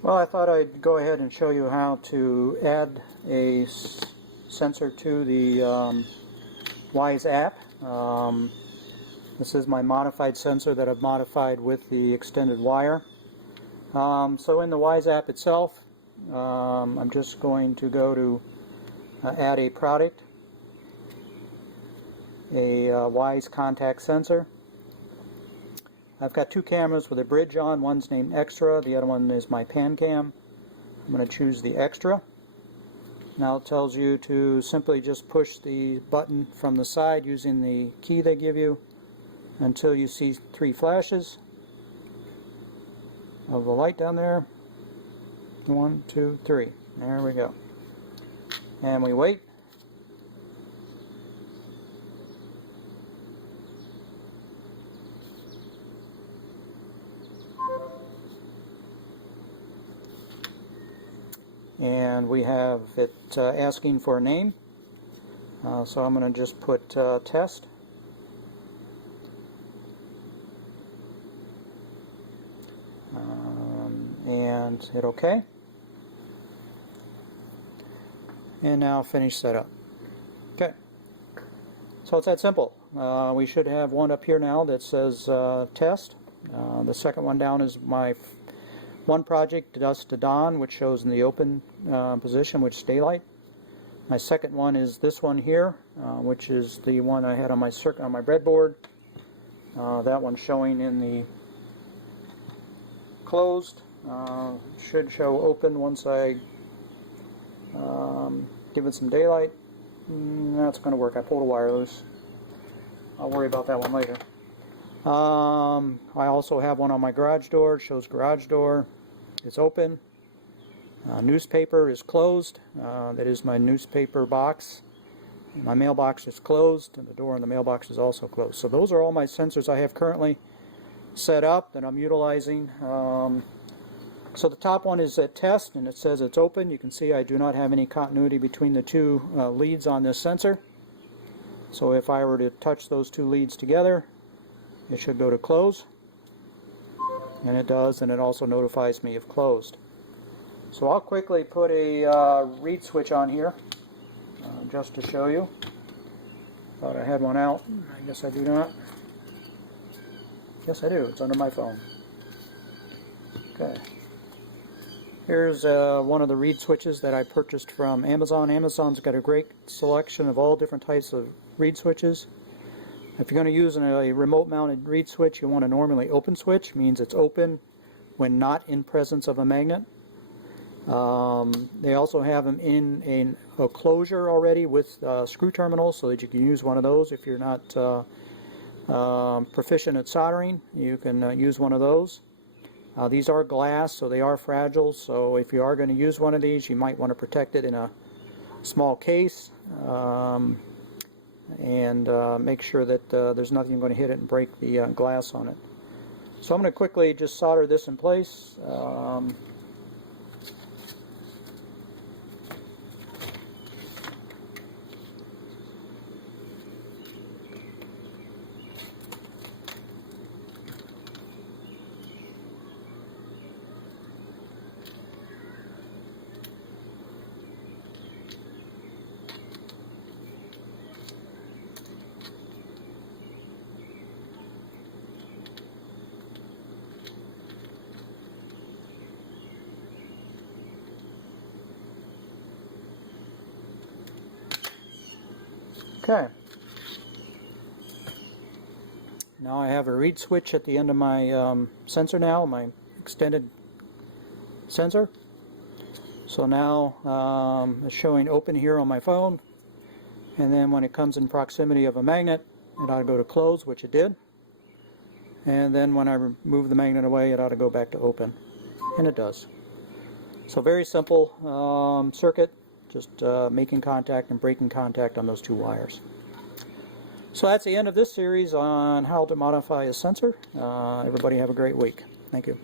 Well, I thought I'd go ahead and show you how to add a sensor to the Wyze app. This is my modified sensor that I've modified with the extended wire. So in the Wyze app itself, I'm just going to go to add a product, a Wyze Contact Sensor. I've got two cameras with a bridge on. One's named Extra, the other one is my pan cam. I'm going to choose the Extra. Now it tells you to simply just push the button from the side using the key they give you until you see 3 flashes of the light down there. 1, 2, 3. There we go. And we wait. And we have it asking for a name. So I'm going to just put test. And hit OK. And now finish setup. Okay. So it's that simple. We should have one up here now that says test. The second one down is my one project, dusk to dawn, which shows in the open position, which is daylight. My second one is this one here, which is the one I had on my breadboard. That one's showing in the closed. Should show open once I give it some daylight. That's going to work. I pulled a wire loose. I'll worry about that one later. I also have one on my garage door. It shows garage door. It's open. Newspaper is closed. That is my newspaper box. My mailbox is closed, and the door on the mailbox is also closed. So those are all my sensors I have currently set up that I'm utilizing. So the top one is at test, and it says it's open. You can see I do not have any continuity between the two leads on this sensor. So if I were to touch those two leads together, it should go to close. And it does, and it also notifies me if closed. So I'll quickly put a reed switch on here just to show you. Thought I had one out. I guess I do not. Yes, I do. It's under my phone. Okay. Here's one of the reed switches that I purchased from Amazon. Amazon's got a great selection of all different types of reed switches. If you're going to use a remote mounted reed switch, you want a normally open switch. Means it's open when not in presence of a magnet. They also have them in a closure already with screw terminals, so that you can use one of those. If you're not proficient at soldering, you can use one of those. These are glass, so they are fragile, so if you are going to use one of these, you might want to protect it in a small case, and make sure that there's nothing going to hit it and break the glass on it. So I'm going to quickly just solder this in place. Okay. Now I have a reed switch at the end of my sensor now, my extended sensor. So now it's showing open here on my phone, and then when it comes in proximity of a magnet, it ought to go to close, which it did. And then when I remove the magnet away, it ought to go back to open, and it does. So very simple circuit. Just making contact and breaking contact on those two wires. So that's the end of this series on how to modify a sensor. Everybody have a great week. Thank you.